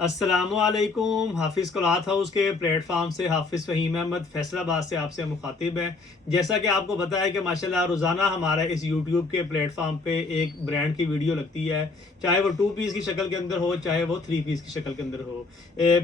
अस्सलामुअलैकुम। हाफिज़ cloth house के प्लेटफॉर्म से हाफिज़ फ़हीम अहमद फैसलाबाद से आपसे मुखातिब हैं। जैसा कि आपको पता है कि माशाल्लाह रोज़ाना हमारे इस यूट्यूब के प्लेटफॉर्म पे एक ब्रांड की वीडियो लगती है, चाहे वो 2 पीस की शक्ल के अंदर हो, चाहे वो 3 पीस की शक्ल के अंदर हो।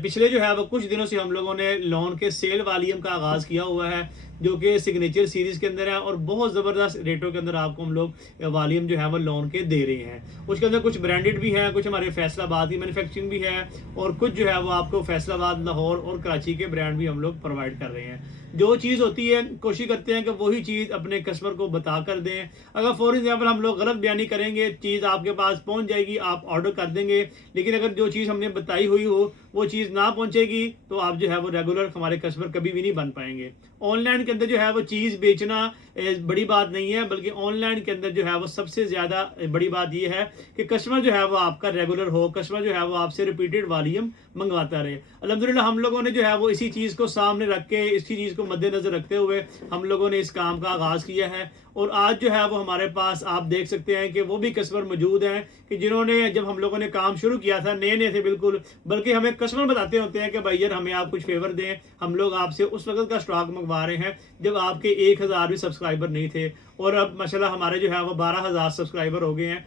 पिछले जो है वो कुछ दिनों से हम लोगों ने लॉन के सेल वॉल्यूम का आगाज़ किया हुआ है, जो कि सिग्नेचर सीरीज़ के अंदर है और बहुत ज़बरदस्त रेटों के अंदर आपको हम लोग वॉल्यूम जो है वो लॉन के दे रहे हैं। उसके अंदर कुछ ब्रांडेड भी हैं, कुछ हमारे फैसलाबाद की मैन्युफैक्चरिंग भी है और कुछ जो है वो आपको फैसलाबाद, लाहौर और कराची के ब्रांड भी हम लोग प्रोवाइड कर रहे हैं। जो चीज़ होती है कोशिश करते हैं कि वही चीज़ अपने कस्टमर को बता कर दें। अगर फॉर एग्जाम्पल हम लोग गलत बयानी करेंगे, चीज़ आपके पास पहुंच जाएगी, आप ऑर्डर कर देंगे, लेकिन अगर जो चीज़ हमने बताई हुई हो वो चीज़ ना पहुंचेगी तो आप जो है वो रेगुलर हमारे कस्टमर कभी भी नहीं बन पाएंगे। ऑनलाइन के अंदर जो है वो चीज़ बेचना बड़ी बात नहीं है, बल्कि ऑनलाइन के अंदर जो है वो सबसे ज़्यादा बड़ी बात ये है कि कस्टमर जो है वो आपका रेगुलर हो, कस्टमर जो है वो आपसे रिपीटेड वॉल्यूम मंगवाता रहे। अल्हम्दुलिल्लाह हम लोगों ने जो है वो इसी चीज़ को सामने रख के, इसी चीज़ को मद्देनज़र रखते हुए हम लोगों ने इस काम का आगाज़ किया है। और आज जो है वो हमारे पास आप देख सकते हैं कि वो भी कस्टमर मौजूद हैं कि जिन्होंने, जब हम लोगों ने काम शुरू किया था, नए नए थे बिल्कुल, बल्कि हमें कस्टमर बताते होते हैं कि भाई यार हमें आप कुछ फेवर दें, हम लोग आपसे उस वक्त का स्टॉक मंगवा रहे हैं जब आपके 1000 भी सब्सक्राइबर नहीं थे, और अब माशाल्लाह हमारे जो है वो 12,000 सब्सक्राइबर हो गए हैं।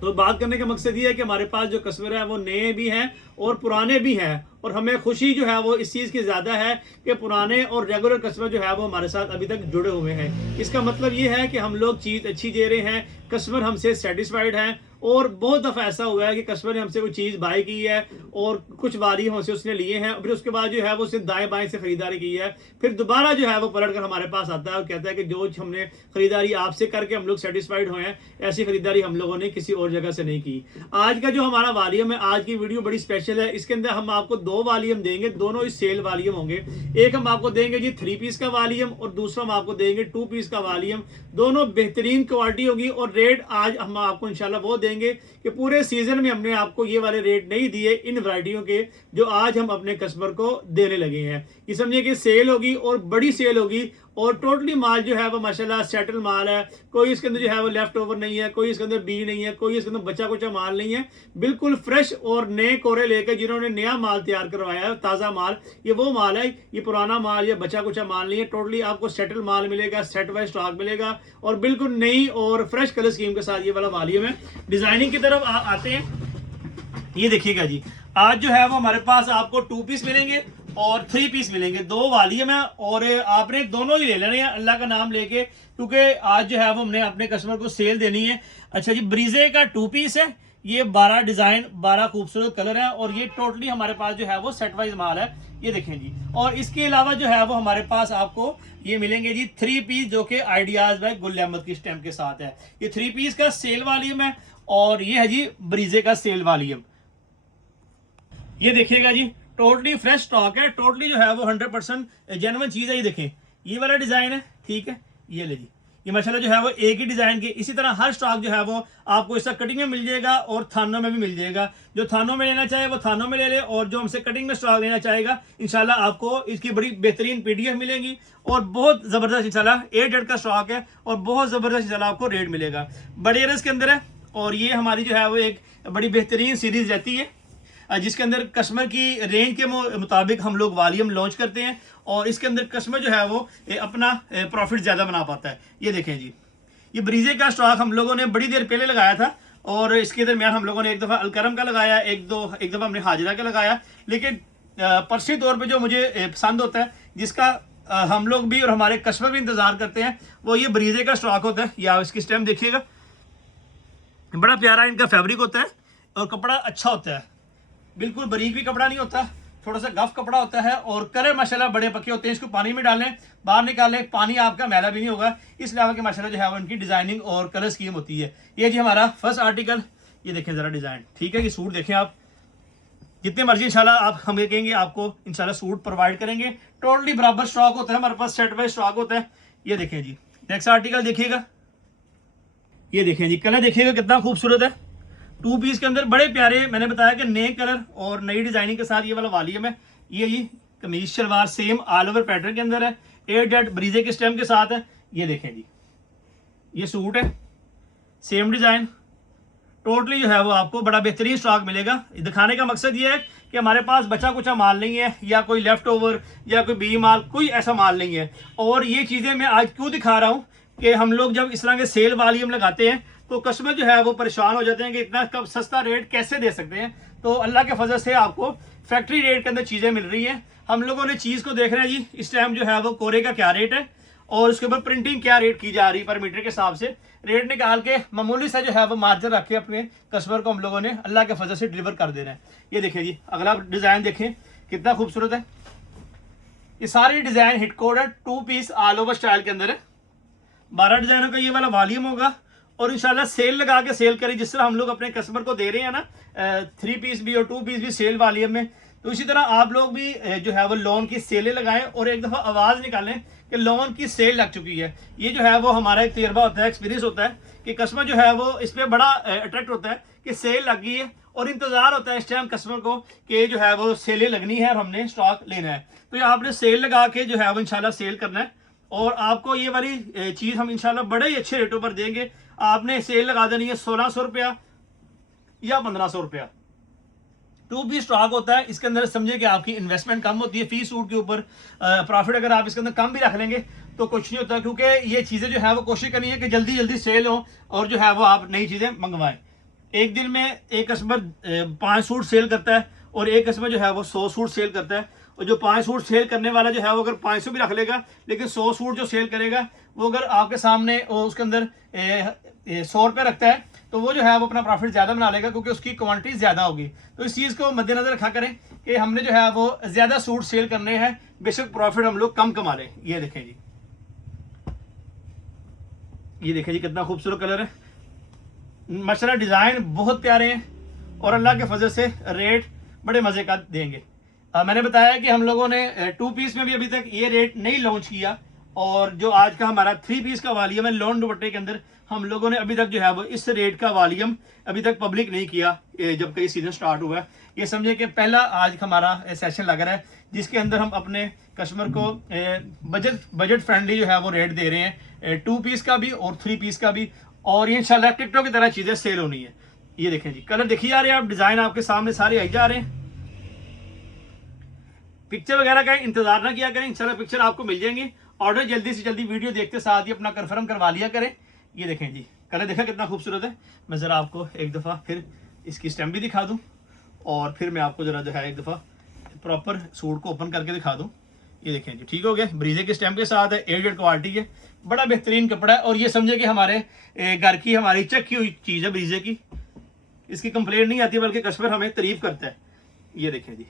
तो बात करने का मकसद ये है कि हमारे पास जो कस्टमर है वो नए भी हैं और पुराने भी हैं, और हमें खुशी जो है वो इस चीज़ की ज़्यादा है कि पुराने और रेगुलर कस्टमर जो है वो हमारे साथ अभी तक जुड़े हुए हैं। इसका मतलब ये है कि हम लोग चीज़ अच्छी दे रहे हैं, कस्टमर हमसे सेटिस्फाइड हैं। और बहुत दफ़ा ऐसा हुआ है कि कस्टमर ने हमसे कोई चीज़ बाय की है और कुछ वारी हमसे उसने लिए हैं, फिर उसके बाद जो है वो उसने दाएं बाएं से ख़रीदारी की है, फिर दोबारा जो है वो पलट कर हमारे पास आता है और कहता है कि जो हमने ख़रीदारी आपसे करके हम लोग सेटिस्फाइड हुए हैं, ऐसी ख़रीदारी हम लोगों ने किसी और जगह से नहीं की। आज का जो हमारा वॉल्यूम है, आज की वीडियो बड़ी स्पेशल है। इसके अंदर हम आपको 2 वॉल्यूम देंगे, दोनों ही सेल वॉल्यूम होंगे। एक हम आपको देंगे जी 3 पीस का वॉल्यूम और दूसरा हम आपको देंगे 2 पीस का वॉल्यूम। दोनों बेहतरीन क्वालिटी होगी और रेट आज हम आपको इंशाल्लाह वो देंगे कि पूरे सीजन में हमने आपको ये वाले रेट नहीं दिए इन वैरायटियों के, जो आज हम अपने कस्टमर को देने लगे हैं। ये समझिए कि सेल होगी और बड़ी सेल होगी, और टोटली माल जो है वो माशाल्लाह सेटल माल है। कोई इसके अंदर जो है वो लेफ्ट ओवर नहीं है, कोई इसके अंदर बी नहीं है, कोई इसके अंदर बचा कुचा माल नहीं है। बिल्कुल फ्रेश और नए कोरे लेकर जिन्होंने नया माल तैयार करवाया है, ताज़ा माल, ये वो माल है। ये पुराना माल या बचा कुचा माल नहीं है, टोटली आपको सेटल माल मिलेगा, सेट वाइज स्टॉक मिलेगा, और बिल्कुल नई और फ्रेश कलर स्कीम के साथ ये वाला वॉल्यूम है। डिजाइनिंग की तरफ आते हैं। ये देखिएगा जी, आज जो है वो हमारे पास आपको 2 पीस मिलेंगे और 3 पीस मिलेंगे, 2 वॉल्यूम है, और आपने दोनों ही ले लेने हैं अल्लाह का नाम लेके, क्योंकि आज जो है वो हमने अपने कस्टमर को सेल देनी है। अच्छा जी, ब्रीजे का 2 पीस है, ये 12 डिजाइन, 12 खूबसूरत कलर है, और ये टोटली हमारे पास जो है वो सेट वाइज माल है। ये देखें जी, और इसके अलावा जो है वो हमारे पास आपको ये मिलेंगे जी 3 पीस, जो कि आइडियाज बाय गुल अहमद की स्टैम्प के साथ है। ये 3 पीस का सेल वॉल्यूम है, और ये है जी ब्रीजे का सेल वॉल्यूम। ये देखिएगा जी, टोटली फ्रेश स्टॉक है, टोटली जो है वो 100% जेन्युइन चीज़ है। ये देखें, ये वाला डिज़ाइन है, ठीक है, ये ले जी, ये माशाल्लाह जो है वो एक ही डिज़ाइन के, इसी तरह हर स्टॉक जो है वो आपको इसका कटिंग में मिल जाएगा और थानों में भी मिल जाएगा। जो थानों में लेना चाहे वो थानों में ले ले, और जो हमसे कटिंग में स्टॉक लेना चाहेगा, इंशाल्लाह आपको इसकी बड़ी बेहतरीन PDF मिलेंगी, और बहुत ज़बरदस्त इंशाल्लाह A का स्टॉक है, और बहुत ज़बरदस्त इंशाल्लाह आपको रेट मिलेगा। बड़े एरस के अंदर है, और ये हमारी जो है वो एक बड़ी बेहतरीन सीरीज़ रहती है, जिसके अंदर कस्टमर की रेंज के मुताबिक हम लोग वॉल्यूम लॉन्च करते हैं, और इसके अंदर कस्टमर जो है वो अपना प्रॉफिट ज़्यादा बना पाता है। ये देखें जी, ये ब्रीजे का स्टॉक हम लोगों ने बड़ी देर पहले लगाया था, और इसके दरमियान हम लोगों ने एक दफ़ा अलकरम का लगाया, एक दफ़ा हमने हाजिरा का लगाया, लेकिन पर्सनली तौर पर जो मुझे पसंद होता है, जिसका हम लोग भी और हमारे कस्टमर भी इंतज़ार करते हैं, वो ये ब्रीजे का स्टॉक होता है। या इसकी स्टैम्प देखिएगा, बड़ा प्यारा इनका फैब्रिक होता है, और कपड़ा अच्छा होता है, बिल्कुल बारीक भी कपड़ा नहीं होता, थोड़ा सा गफ कपड़ा होता है, और कलर माशाल्लाह बड़े पक्के होते हैं। इसको पानी में डालें, बाहर निकालें, पानी आपका मैला भी नहीं होगा। इस अलावा के माशाल्लाह जो है वो इनकी डिजाइनिंग और कलर स्कीम होती है। ये जी हमारा फर्स्ट आर्टिकल, ये देखें ज़रा डिज़ाइन, ठीक है। ये सूट देखें आप, जितने मर्जी इंशाल्लाह आप हमें कहेंगे आपको इंशाल्लाह सूट प्रोवाइड करेंगे। टोटली बराबर स्टॉक होता है हमारे पास, सेट वाइज स्टॉक होता है। ये देखें जी, नेक्स्ट आर्टिकल देखिएगा, ये देखें जी, कलर देखिएगा कितना खूबसूरत है। 2 पीस के अंदर बड़े प्यारे, मैंने बताया कि नए कलर और नई डिजाइनिंग के साथ ये वाला वॉल्यूम है। ये जी kameez salwar same all over pattern के अंदर है, A ब्रीजे के स्टेम के साथ है। ये देखें जी, ये सूट है, सेम डिजाइन, टोटली जो है वो आपको बड़ा बेहतरीन स्टॉक मिलेगा। दिखाने का मकसद ये है कि हमारे पास बचा कुचा माल नहीं है, या कोई लेफ्ट ओवर या कोई बी माल, कोई ऐसा माल नहीं है। और ये चीज़ें मैं आज क्यों दिखा रहा हूँ कि हम लोग जब इस तरह के सेल वॉल्यूम लगाते हैं तो कस्टमर जो है वो परेशान हो जाते हैं कि इतना कब सस्ता रेट कैसे दे सकते हैं। तो अल्लाह के फजल से आपको फैक्ट्री रेट के अंदर चीज़ें मिल रही हैं। हम लोगों ने चीज़ को देख रहे हैं जी, इस टाइम जो है वो कोरे का क्या रेट है और उसके ऊपर प्रिंटिंग क्या रेट की जा रही है पर मीटर के हिसाब से। रेट निकाल के मामूली सा जो है वो मार्जिन रख के अपने कस्टमर को हम लोगों ने अल्लाह के फजल से डिलीवर कर देना है। ये देखिए जी, अगला डिज़ाइन देखें कितना खूबसूरत है। ये सारे डिज़ाइन हिट कोड है, 2 पीस ऑल ओवर स्टाइल के अंदर है। 12 डिज़ाइनों का ये वाला वॉल्यूम होगा और इंशाल्लाह सेल लगा के सेल करें, जिस तरह हम लोग अपने कस्टमर को दे रहे हैं ना 3 पीस भी और 2 पीस भी सेल वॉल्यूम में। तो इसी तरह आप लोग भी जो है वो लोन की सेलें लगाएं और एक दफ़ा आवाज़ निकालें कि लोन की सेल लग चुकी है। ये जो है वो हमारा एक तजर्बा होता है, एक्सपीरियंस होता है कि कस्टमर जो है वो इस पर बड़ा अट्रैक्ट होता है कि सेल लग गई है और इंतज़ार होता है इस टाइम कस्टमर को कि जो है वो सेलें लगनी है और हमने स्टॉक लेना है। तो ये आपने सेल लगा के जो है वो इंशाल्लाह सेल करना है और आपको ये वाली चीज़ हम इंशाल्लाह बड़े ही अच्छे रेटों पर देंगे। आपने सेल लगा देनी है 1600 रुपया या 1500 रुपया। 2 पीस स्टॉक होता है, इसके अंदर समझे कि आपकी इन्वेस्टमेंट कम होती है फी सूट के ऊपर। प्रॉफिट अगर आप इसके अंदर कम भी रख लेंगे तो कुछ नहीं होता, क्योंकि ये चीज़ें जो है वो कोशिश करनी है कि जल्दी जल्दी सेल हो और जो है वो आप नई चीज़ें मंगवाएं। एक दिन में एक कस्टमर 5 सूट सेल करता है और एक कस्टमर जो है वो 100 सूट सेल करता है। और जो 5 सूट सेल करने वाला जो है वो अगर 500 भी रख लेगा, लेकिन 100 सूट जो सेल करेगा वो अगर आपके सामने उसके अंदर 100 रुपये रखता है तो वो जो है वो अपना प्रॉफिट ज़्यादा बना लेगा, क्योंकि उसकी क्वांटिटी ज़्यादा होगी। तो इस चीज़ को मद्देनजर रखा करें कि हमने जो है वो ज़्यादा सूट सेल करने हैं, बेशक प्रॉफिट हम लोग कम कमा लें। ये देखें जी, ये देखें जी कितना खूबसूरत कलर है, माशाल्लाह डिज़ाइन बहुत प्यारे हैं और अल्लाह के फजल से रेट बड़े मज़े का देंगे। मैंने बताया कि हम लोगों ने 2 पीस में भी अभी तक ये रेट नहीं लॉन्च किया और जो आज का हमारा 3 पीस का वॉल्यूम है लॉन दुपट्टे के अंदर, हम लोगों ने अभी तक जो है वो इस रेट का वॉल्यूम अभी तक पब्लिक नहीं किया जब कई सीजन स्टार्ट हुआ है। ये समझे कि पहला आज हमारा सेशन लग रहा है जिसके अंदर हम अपने कस्टमर को बजट फ्रेंडली जो है वो रेट दे रहे हैं, 2 पीस का भी और 3 पीस का भी। और ये इंशाल्लाह टिकटॉक की तरह चीज़ें सेल होनी है। ये देखें जी, कलर देखिए जा रहे हैं आप, डिज़ाइन आपके सामने सारे आई जा रहे हैं। पिक्चर वगैरह का इंतजार ना किया करें, इंशाल्लाह पिक्चर आपको मिल जाएंगी। ऑर्डर जल्दी से जल्दी वीडियो देखते साथ ही अपना कंफर्म करवा लिया करें। ये देखें जी, कलर देखा कितना खूबसूरत है। मैं ज़रा आपको एक दफ़ा फिर इसकी स्टैम्प भी दिखा दूँ और फिर मैं आपको ज़रा जो है एक दफ़ा प्रॉपर सूट को ओपन करके दिखा दूँ। ये देखें जी, ठीक हो गया, ब्रीजे के स्टैम्प के साथ है, एयरजेट क्वालिटी है, बड़ा बेहतरीन कपड़ा है। और ये समझे कि हमारे घर की हमारी चेक की हुई चीज़ है ब्रीजे की, इसकी कंप्लेंट नहीं आती बल्कि कस्टमर हमें तारीफ करता है। ये देखें जी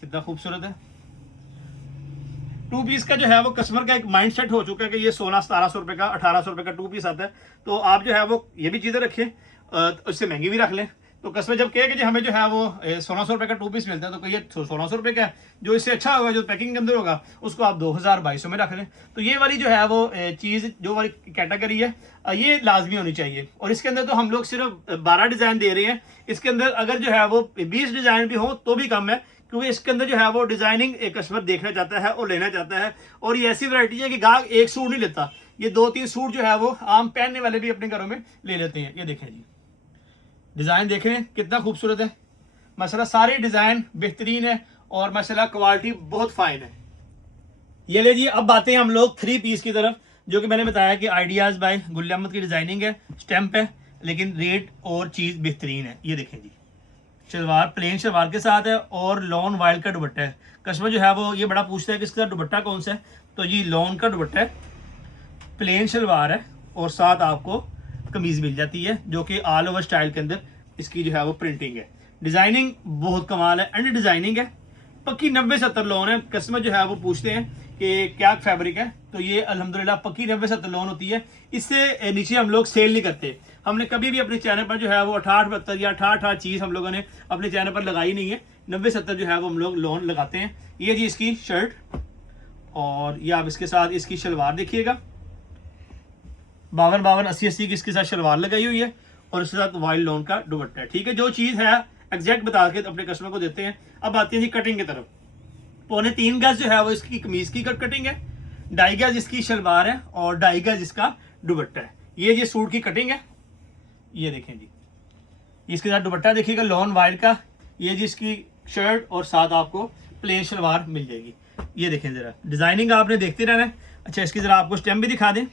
कितना खूबसूरत है। 2 पीस का जो है वो कस्टमर का एक माइंड सेट हो चुका है कि ये 1600-1700 रुपये का 1800 रुपये का 2 पीस आता है। तो आप जो है वो ये भी चीज़ें रखें, उससे महंगी भी रख लें। तो कस्टमर जब कहे कि जी हमें जो है वो 1600 रुपये का 2 पीस मिलता है तो कहिए 1600 रुपये का है, जो इससे अच्छा होगा जो पैकिंग के अंदर होगा उसको आप 2200 में रख लें। तो ये वाली जो है वो चीज़ जो वाली कैटेगरी है ये लाजमी होनी चाहिए। और इसके अंदर तो हम लोग सिर्फ 12 डिज़ाइन दे रहे हैं, इसके अंदर अगर जो है वो 20 डिज़ाइन भी हो तो भी कम है, क्योंकि इसके अंदर जो है वो डिजाइनिंग एक कस्टमर देखना चाहता है और लेना चाहता है। और ये ऐसी वैरायटी है कि गाहक एक सूट नहीं लेता, ये 2-3 सूट जो है वो आम पहनने वाले भी अपने घरों में ले लेते हैं। ये देखें जी, डिज़ाइन देखें कितना खूबसूरत है, माशाल्लाह सारे डिज़ाइन बेहतरीन है और माशाल्लाह क्वालिटी बहुत फाइन है। ये ले जी, अब बातें हम लोग 3 पीस की तरफ, जो कि मैंने बताया कि आइडियाज़ बाय गुल अहमद की डिज़ाइनिंग है, स्टैम्प है, लेकिन रेट और चीज़ बेहतरीन है। ये देखें जी, शलवार प्लेन शलवार के साथ है और लॉन वाइल्ड का दुपट्टा है। कस्टमर जो है वो ये बड़ा पूछता है कि इसका दुपट्टा कौन सा है, तो जी लॉन का दुपट्टा है, प्लेन शलवार है और साथ आपको कमीज़ मिल जाती है जो कि ऑल ओवर स्टाइल के अंदर इसकी जो है वो प्रिंटिंग है। डिज़ाइनिंग बहुत कमाल है, एंड डिज़ाइनिंग है, पक्की 90-70 लोन है। कस्टमर जो है वो पूछते हैं कि क्या फैब्रिक है, तो ये अल्हम्दुलिल्लाह पक्की 90-70 लोन होती है। इससे नीचे हम लोग सेल नहीं करते। हमने कभी भी अपने चैनल पर जो है वो 68-72 या 68 चीज़ हम लोगों ने अपने चैनल पर लगाई नहीं है। 90-70 जो है वो हम लोग लोन लगाते हैं। ये जी इसकी शर्ट और ये आप इसके साथ इसकी शलवार देखिएगा, 52-80 की इसके साथ शलवार लगाई हुई है और इसके साथ वाइल्ड लोन का दुपट्टा है। ठीक है, जो चीज़ है एग्जैक्ट बता के अपने कस्टमर को देते हैं। अब आती है जी कटिंग की तरफ। 3.25 गज जो है वो इसकी कमीज़ की कटिंग है, 2.5 गज इसकी शलवार है और 2.5 गज इसका दुपट्टा है। ये जी सूट की कटिंग है। ये देखें जी, इसके साथ दुपट्टा देखिएगा लॉन वाइट का, ये जिसकी शर्ट और साथ आपको प्लेन शलवार मिल जाएगी। ये देखें ज़रा डिज़ाइनिंग आपने देखते रहना है। अच्छा इसकी ज़रा आपको स्टेम भी दिखा दें।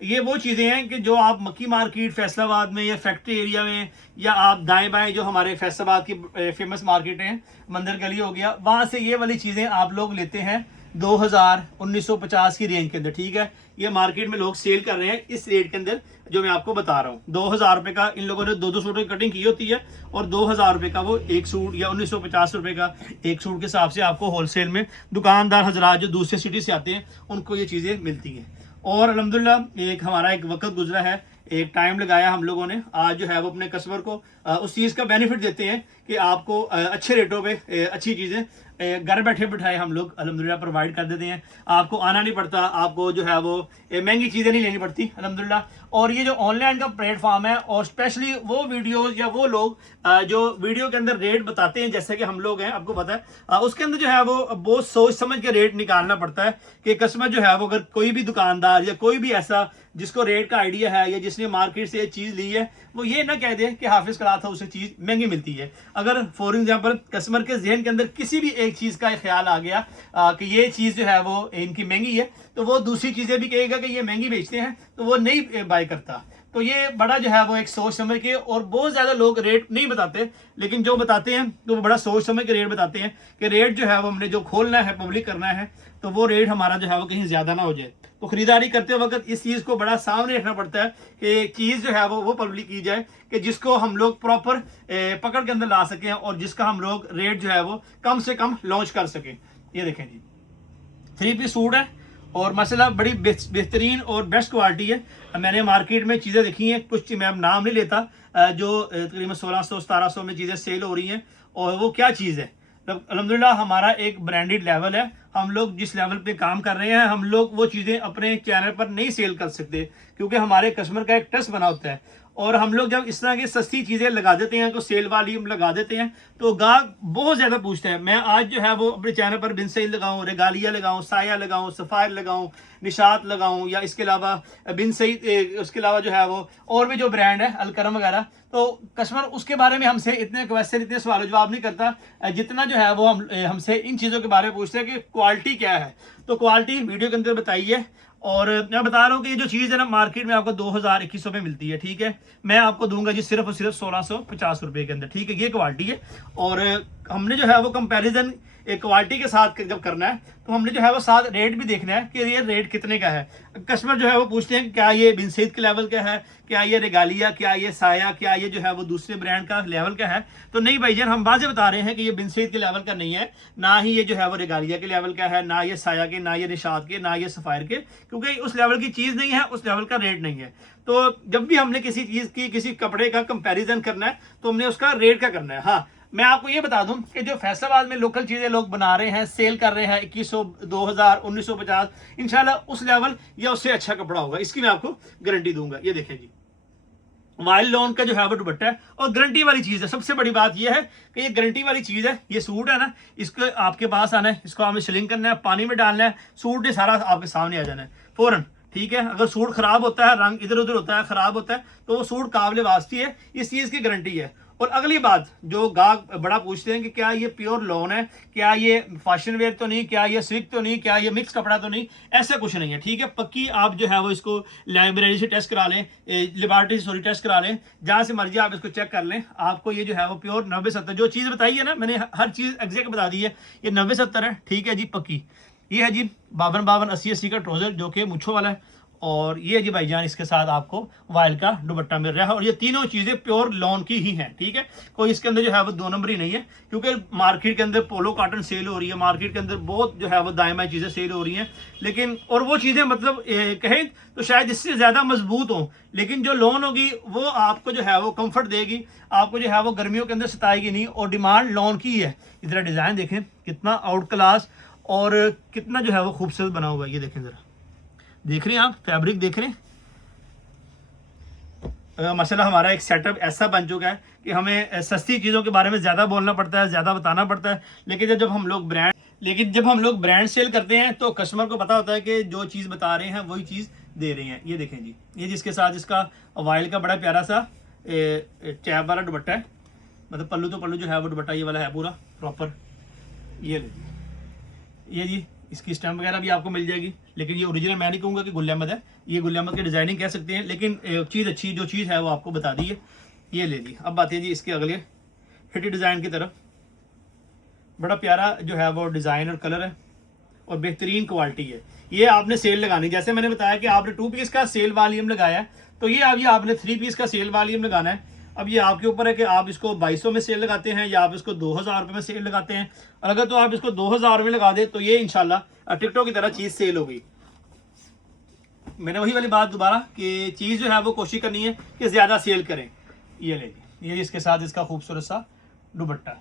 ये वो चीज़ें हैं कि जो आप मक्की मार्केट फैसलाबाद में या फैक्ट्री एरिया में या आप दाएं बाएं जो हमारे फैसलाबाद की फेमस मार्केट हैं, मंदिर गली हो गया, वहाँ से ये वाली चीज़ें आप लोग लेते हैं 2000 1950 की रेंज के अंदर। ठीक है, ये मार्केट में लोग सेल कर रहे हैं इस रेट के अंदर जो मैं आपको बता रहा हूँ। 2000 रुपये का इन लोगों ने 2-2 सूटों की कटिंग की होती है और 2000 रुपये का वो एक सूट या 1950 रुपये का एक सूट के हिसाब से आपको होलसेल में दुकानदार हजरात जो दूसरे सिटी से आते हैं उनको ये चीज़ें मिलती हैं। और अल्हम्दुलिल्लाह एक हमारा एक वक्त गुजरा है, एक टाइम लगाया हम लोगों ने, आज जो है वो अपने कस्टमर को उस चीज़ का बेनिफिट देते हैं कि आपको अच्छे रेटों पे अच्छी चीज़ें घर बैठे बिठाए हम लोग अल्हम्दुलिल्लाह प्रोवाइड कर देते हैं। आपको आना नहीं पड़ता, आपको जो है वो महंगी चीज़ें नहीं लेनी पड़ती अल्हम्दुलिल्लाह। और ये जो ऑनलाइन का प्लेटफॉर्म है और स्पेशली वो वीडियोस या वो लोग जो वीडियो के अंदर रेट बताते हैं जैसे कि हम लोग हैं, आपको पता है उसके अंदर जो है वो बहुत सोच समझ के रेट निकालना पड़ता है कि कस्टमर जो है वो अगर कोई भी दुकानदार या कोई भी ऐसा जिसको रेट का आइडिया है या जिसने मार्केट से चीज़ ली है वो ये ना कह दे कि हाफिज क्लॉथ हाउस से चीज़ महंगी मिलती है। अगर फॉर एग्जांपल कस्टमर के जहन के अंदर किसी भी एक चीज़ का ख्याल आ गया कि ये चीज़ जो है वो इनकी महंगी है तो वो दूसरी चीज़ें भी कहेगा कि ये महंगी बेचते हैं तो वो नहीं बाय करता। तो ये बड़ा जो है वो एक सोच समझ के, और बहुत ज़्यादा लोग रेट नहीं बताते लेकिन जो बताते हैं तो वो बड़ा सोच समझ के रेट बताते हैं कि रेट जो है वो हमने जो खोलना है पब्लिक करना है तो वो रेट हमारा जो है वो कहीं ज़्यादा ना हो जाए। तो ख़रीदारी करते वक्त इस चीज़ को बड़ा सामने रखना पड़ता है कि चीज़ जो है वो पब्लिक की जाए कि जिसको हम लोग प्रॉपर पकड़ के अंदर ला सकें और जिसका हम लोग रेट जो है वो कम से कम लॉन्च कर सकें। ये देखें जी 3 पीस सूट है और माशाल्लाह बड़ी बेहतरीन और बेस्ट क्वालिटी है। मैंने मार्केट में चीज़ें देखी हैं, कुछ मैं नाम नहीं लेता, जो तकरीबन 1600-1700 में चीज़ें सेल हो रही हैं और वो क्या चीज़ है। अल्हम्दुलिल्लाह हमारा एक ब्रांडेड लेवल है, हम लोग जिस लेवल पे काम कर रहे हैं हम लोग वो चीज़ें अपने चैनल पर नहीं सेल कर सकते क्योंकि हमारे कस्टमर का एक ट्रस्ट बना होता है। और हम लोग जब इस तरह की सस्ती चीज़ें लगा देते हैं तो सेल वाली हम लगा देते हैं तो गाहक बहुत ज़्यादा पूछते हैं। मैं आज जो है वो अपने चैनल पर बिन सईद लगाऊं, रेगालिया लगाऊं, साया लगाऊं, सफ़ायर लगाऊं, निशात लगाऊं या इसके अलावा बिन सईद, उसके अलावा जो है वो और भी जो ब्रांड है अलकरम वगैरह, तो कस्टमर उसके बारे में हमसे इतने क्वेश्चन इतने सवाल जवाब नहीं करता जितना जो है वो हमसे इन चीज़ों के बारे में पूछते हैं कि क्वालिटी क्या है। तो क्वालिटी वीडियो के अंदर बताइए। और मैं बता रहा हूँ कि ये जो चीज़ है ना मार्केट में आपको 2000-2100 में मिलती है। ठीक है, मैं आपको दूंगा जी सिर्फ और सिर्फ 1650 रुपये के अंदर। ठीक है, ये क्वालिटी है। और हमने जो है वो कंपैरिजन एक क्वालिटी के साथ जब करना है तो हमने जो है वो साथ रेट भी देखना है कि ये रेट कितने का है। कस्टमर जो है वो पूछते हैं क्या ये बिन सईद के लेवल का है, क्या ये रेगालिया, क्या ये साया, क्या ये जो है वो दूसरे ब्रांड का लेवल का है। तो नहीं भाईजान, हम वाज़ेह बता रहे हैं कि ये बिन सईद के लेवल का नहीं है, ना ही ये जो है वो रेगालिया के लेवल का है, ना ये साया के, ना ये निशात के, ना ये सफ़ायर के, क्योंकि उस लेवल की चीज़ नहीं है, उस लेवल का रेट नहीं है। तो जब भी हमने किसी चीज़ की किसी कपड़े का कंपैरिजन करना है तो हमने उसका रेट का करना है। हाँ, मैं आपको ये बता दूं कि जो फैसलाबाद में लोकल चीज़ें लोग बना रहे हैं, सेल कर रहे हैं 2100, 2000, 1950, इंशाल्लाह उस लेवल या उससे अच्छा कपड़ा होगा, इसकी मैं आपको गारंटी दूंगा। ये देखें जी वाइल्ड लॉन का जो है वो दुपट्टा है और गारंटी वाली चीज़ है। सबसे बड़ी बात यह है कि ये गारंटी वाली चीज़ है। ये सूट है ना, इसको आपके पास आना है, इसको हमें सिलिंग करना है, पानी में डालना है, सूट ने सारा आपके सामने आ जाना है फौरन। ठीक है, अगर सूट खराब होता है, रंग इधर उधर होता है, खराब होता है, तो वो सूट काबिल वास्ती है, इस चीज़ की गारंटी है। और अगली बात जो गाहक बड़ा पूछते हैं कि क्या ये प्योर लॉन है, क्या ये फैशन वेयर तो नहीं, क्या ये स्विक तो नहीं, क्या ये मिक्स कपड़ा तो नहीं, ऐसा कुछ नहीं है। ठीक है, पक्की आप जो है वो इसको लाइब्रेरी से टेस्ट करा लें, लेबॉर्टरी से टेस्ट करा लें, जहाँ से मर्जी आप इसको चेक कर लें, आपको ये जो है वो प्योर 90-70 जो चीज़ बताई है ना, मैंने हर चीज़ एग्जैक्ट बता दी है, ये 90-70 है। ठीक है जी, पक्की। ये है जी 52-52, 80-80 का ट्राउजर जो कि मुच्छों वाला है, और ये जी भाईजान इसके साथ आपको वाइल का दुपट्टा मिल रहा है। और ये तीनों चीज़ें प्योर लॉन की ही हैं। ठीक है, कोई इसके अंदर जो है वो 2 नंबर ही नहीं है, क्योंकि मार्केट के अंदर पोलो कॉटन सेल हो रही है, मार्केट के अंदर बहुत जो है वो दाएं बाएं चीज़ें सेल हो रही हैं, लेकिन और वो चीज़ें मतलब कहें तो शायद इससे ज़्यादा मजबूत हों, लेकिन जो लॉन होगी वो आपको जो है वो कंफर्ट देगी, आपको जो है वो गर्मियों के अंदर सताएगी नहीं, और डिमांड लॉन की है। इधर डिज़ाइन देखें कितना आउट क्लास और कितना जो है वो खूबसूरत बना हुआ है। ये देखें ज़रा, देख रहे हैं आप, फैब्रिक देख रहे हैं। माशाल्लाह हमारा एक सेटअप ऐसा बन चुका है कि हमें सस्ती चीज़ों के बारे में ज़्यादा बोलना पड़ता है, ज़्यादा बताना पड़ता है, लेकिन जब हम लोग ब्रांड सेल करते हैं तो कस्टमर को पता होता है कि जो चीज़ बता रहे हैं वही चीज़ दे रहे हैं। ये देखें जी, ये जिसके साथ इसका वाइल का बड़ा प्यारा सा चैप वाला दुपट्टा है, मतलब पल्लू तो पल्लू जो है वो दुपट्टा ये वाला है पूरा प्रॉपर। ये ये जी इसकी स्टैम्प वगैरह भी आपको मिल जाएगी, लेकिन ये ओरिजिनल मैं नहीं कहूँगा कि गुल अहमद है, ये गुल अहमद की डिज़ाइनिंग कह सकते हैं, लेकिन चीज़ अच्छी जो चीज़ है वो आपको बता दी है। ये ले ली। अब बात है जी इसके अगले हिटी डिज़ाइन की तरफ। बड़ा प्यारा जो है वो डिज़ाइन और कलर है और बेहतरीन क्वालिटी है। ये आपने सेल लगानी, जैसे मैंने बताया कि आपने 2 पीस का सेल वॉल्यूम लगाया है, तो ये अब ये आपने 3 पीस का सेल वॉल्यूम लगाना है। अब ये आपके ऊपर है कि आप इसको 2200 में सेल लगाते हैं या आप इसको 2000 रुपये में सेल लगाते हैं। और अगर तो आप इसको 2000 में लगा दे तो ये इंशाल्लाह टिकटॉक की तरह चीज़ सेल हो गई। मैंने वही वाली बात दोबारा कि चीज़ जो है वो कोशिश करनी है कि ज़्यादा सेल करें। ये लेंगे, ये इसके साथ इसका खूबसूरत सा दुपट्टा।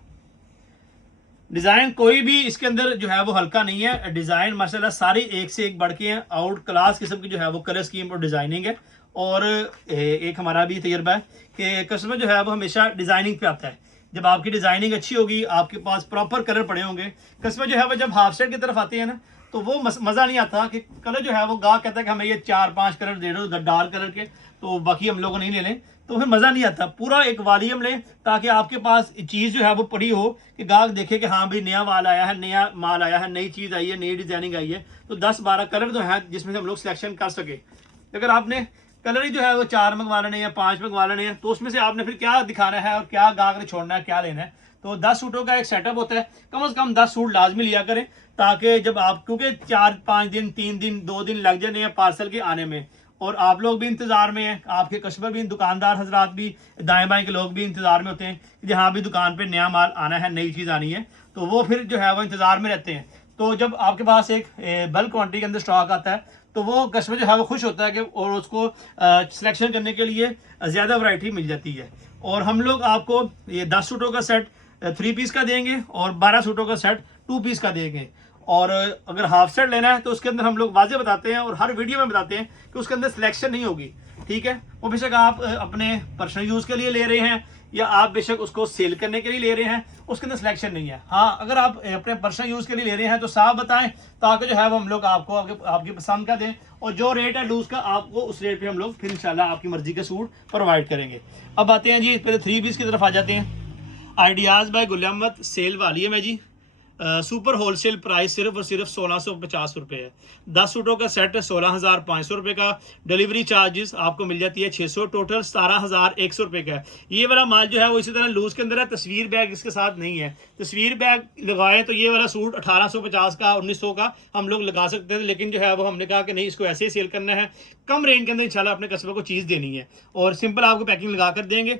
डिज़ाइन कोई भी इसके अंदर जो है वो हल्का नहीं है, डिज़ाइन माशाल्लाह सारी एक से एक बढ़ के हैं, आउट क्लास किस्म की जो है वो कलर स्कीम और डिज़ाइनिंग है। और एक हमारा भी तजर्बा है कि कस्टमर जो है वो हमेशा डिज़ाइनिंग पे आता है। जब आपकी डिज़ाइनिंग अच्छी होगी, आपके पास प्रॉपर कलर पड़े होंगे, कस्टमर जो है वो जब हाफ सेट की तरफ आते हैं ना तो वो मज़ा नहीं आता कि कलर जो है वो गाहक कहता है कि हमें ये 4-5 कलर दे दो डार्क कलर के, तो बाकी हम लोग नहीं ले लें, तो फिर मज़ा नहीं आता। पूरा एक वॉल्यूम लें ताकि आपके पास चीज़ जो है वो पड़ी हो कि गाहक देखे कि हाँ भाई नया माल आया है, नया माल आया है, नई चीज़ आई है, नई डिज़ाइनिंग आई है। तो 10-12 कलर तो हैं जिसमें से हम लोग सिलेक्शन कर सके। अगर आपने कलर ही जो है वो 4 मंगवा लेने या 5 मंगवा लेने हैं तो उसमें से आपने फिर क्या दिखाना है और क्या गाहक ने छोड़ना है, क्या लेना है। तो 10 सूटों का एक सेटअप होता है, कम से कम 10 सूट लाजमी लिया करें, ताकि जब आप, क्योंकि 4-5 दिन 3 दिन 2 दिन लग जाने हैं पार्सल के आने में, और आप लोग भी इंतजार में हैं, आपके कस्टमर भी, दुकानदार हजरात भी, दाएं बाएं के लोग भी इंतजार में होते हैं कि हाँ भी दुकान पे नया माल आना है, नई चीज़ आनी है, तो वो फिर जो है वो इंतजार में रहते हैं। तो जब आपके पास एक बल्क क्वांटिटी के अंदर स्टॉक आता है तो वो कस्टमर जो है वो खुश होता है कि और उसको सिलेक्शन करने के लिए ज़्यादा वैरायटी मिल जाती है। और हम लोग आपको ये 10 सूटों का सेट 3 पीस का देंगे और 12 सूटों का सेट 2 पीस का देंगे। और अगर हाफ सेट लेना है तो उसके अंदर हम लोग वाजे बताते हैं और हर वीडियो में बताते हैं कि उसके अंदर सिलेक्शन नहीं होगी, ठीक है। वो बेशक आप अपने पर्सनल यूज़ के लिए ले रहे हैं या आप बेशक उसको सेल करने के लिए ले रहे हैं, उसके अंदर सिलेक्शन नहीं है। हाँ, अगर आप अपने पर्सनल यूज़ के लिए ले रहे हैं तो साफ बताएं ताकि जो है वो हम लोग आपको आपकी पसंद का दें, और जो रेट है लूज़ का आपको उस रेट पे हम लोग फिर इंशाल्लाह आपकी मर्जी के सूट प्रोवाइड करेंगे। अब आते हैं जी पहले 3 पीस की तरफ आ जाते हैं। Ideas bye Gul Ahmed cell वाली है मैं जी। सुपर होलसेल प्राइस सिर्फ और सिर्फ 1650 रुपये है। 10 सूटों का सेट है 16,500 रुपये का। डिलीवरी चार्जेस आपको मिल जाती है 600, टोटल 17,100 रुपये का है। ये वाला माल जो है वो इसी तरह लूज के अंदर है, तस्वीर बैग इसके साथ नहीं है। तस्वीर बैग लगाए तो ये वाला सूट 1850 का 1900 का हम लोग लगा सकते थे, लेकिन जो है वो हमने कहा कि नहीं, इसको ऐसे ही सेल करना है, कम रेंज के अंदर इंशाल्लाह अपने कस्टमर को चीज़ देनी है और सिंपल आपको पैकिंग लगा कर देंगे।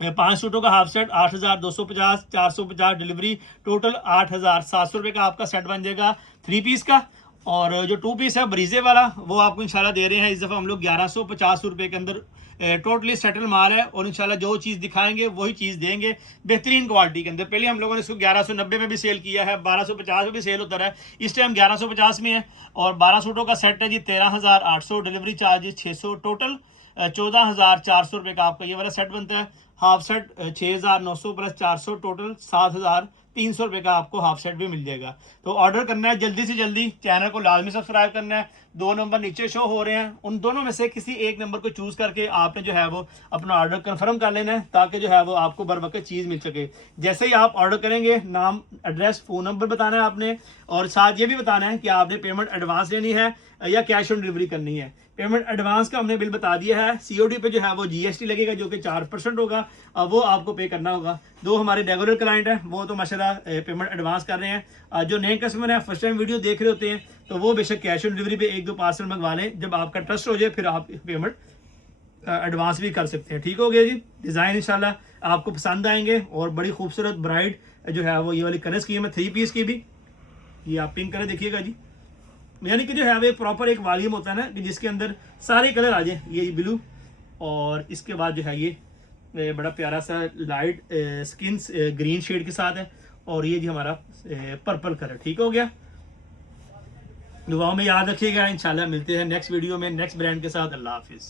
5 सूटों का हाफ सेट 8,250, 450 डिलीवरी, टोटल 8,700 रुपये का आपका सेट बन जाएगा 3 पीस का। और जो 2 पीस है ब्रीजे वाला वो आपको इंशाल्लाह दे रहे हैं इस दफ़ा हम लोग 1150 रुपये के अंदर। टोटली सेटल माल है और इंशाल्लाह जो चीज़ दिखाएंगे वही चीज़ देंगे बेहतरीन क्वालिटी के अंदर। पहले हम लोगों ने इसको 1190 में भी सेल किया है, 1250 में भी सेल होता रहा है, इस टाइम 1150 में है। और 12 सूटों का सेट है जी 13,800, डिलीवरी चार्जेस 600, टोटल 14,400 रुपये का आपका ये वाला सेट बनता है। हाफ सेट 6,900 प्लस 400, टोटल 7,300 रुपये का आपको हाफ सेट भी मिल जाएगा। तो ऑर्डर करना है जल्दी से जल्दी, चैनल को लाजमी सब्सक्राइब करना है। 2 नंबर नीचे शो हो रहे हैं, उन दोनों में से किसी एक नंबर को चूज़ करके आपने जो है वो अपना ऑर्डर कंफर्म कर लेना है ताकि जो है वो आपको बर वक्त चीज़ मिल सके। जैसे ही आप ऑर्डर करेंगे नाम, एड्रेस, फ़ोन नंबर बताना है आपने, और साथ ये भी बताना है कि आपने पेमेंट एडवांस लेनी है या कैश ऑन डिलीवरी करनी है। पेमेंट एडवांस का हमने बिल बता दिया है। सीओडी पे जो है वो जीएसटी लगेगा जो कि 4% होगा, वो आपको पे करना होगा। 2 हमारे रेगुलर क्लाइंट हैं वो तो माशाल्लाह पेमेंट एडवांस कर रहे हैं। जो नए कस्टमर हैं, फर्स्ट टाइम वीडियो देख रहे होते हैं, तो वो बेशक कैश ऑन डिलीवरी पे 1-2 पार्सल मंगवा लें। जब आपका ट्रस्ट हो जाए फिर आप पेमेंट एडवांस भी कर सकते हैं। ठीक हो गया जी। डिज़ाइन इंशाल्लाह आपको पसंद आएंगे और बड़ी खूबसूरत ब्राइड जो है वो ये वाली कलर स्कीम है 3 पीस की भी। ये आप पिंक कलर देखिएगा जी, यानी कि जो है वो प्रॉपर एक वॉल्यूम होता है ना कि जिसके अंदर सारे कलर आ जाए। ये ब्लू और इसके बाद जो है ये बड़ा प्यारा सा लाइट स्किन ग्रीन शेड के साथ है, और ये जी हमारा पर्पल कलर। ठीक हो गया। दुआओं में याद रखिएगा। इंशाल्लाह मिलते हैं नेक्स्ट वीडियो में नेक्स्ट ब्रांड के साथ। अल्लाह हाफिज़।